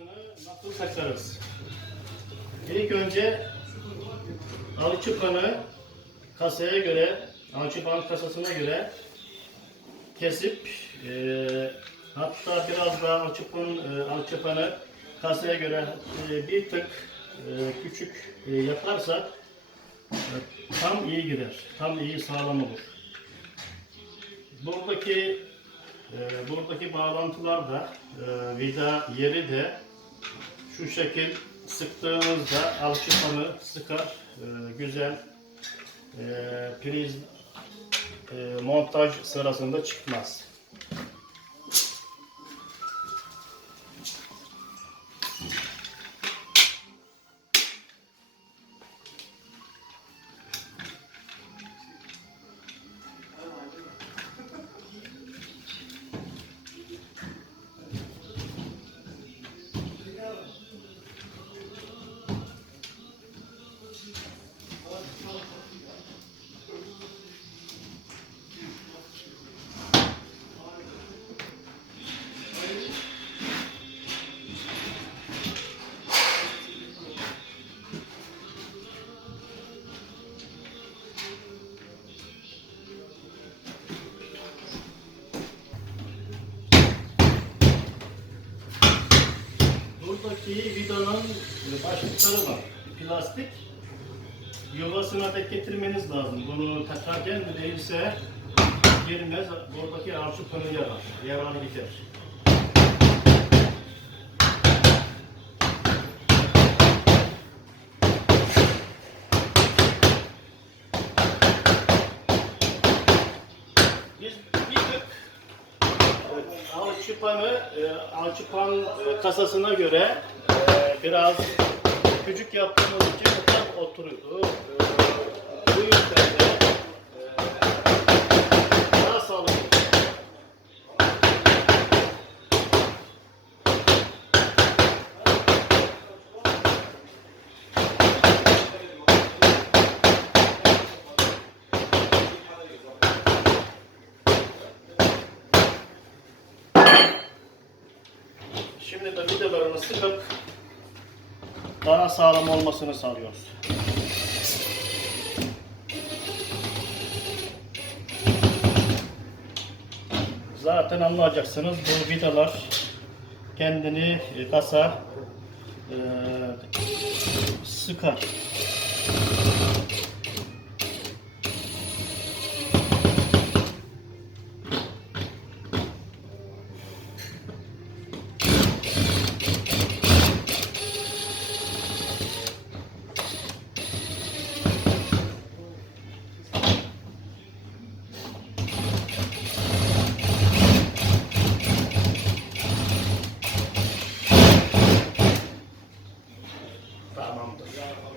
kasasını nasıl takarız? İlk önce alçıpanı kasaya göre, alçıpan kasasına göre kesip e, hatta biraz daha alçıpan, e, alçıpanı kasaya göre e, bir tık e, küçük e, yaparsak e, tam iyi gider, tam iyi sağlam olur. Buradaki e, buradaki bağlantılar da e, vida yeri de şu şekil sıktığınızda alçıpanı sıkar e, güzel e, priz e, montaj sırasında çıkmaz. Buradaki vidanın başlıkları var. Plastik. Yuvasına dek getirmeniz lazım. Bunu takarken değilse girmez. Buradaki alçıpanı yarar. Yarar biter. Biz bir tık alçıpanı, e, alçıpan e, kasasına göre e, biraz küçük yaptığımız için oturuyordu. E, bu yüzden de e, daha sağlıklı. Şimdi de vidalarını sıkıp daha sağlam olmasını sağlıyoruz. Zaten anlayacaksınız bu vidalar kendini e, kasa e, sıkar. para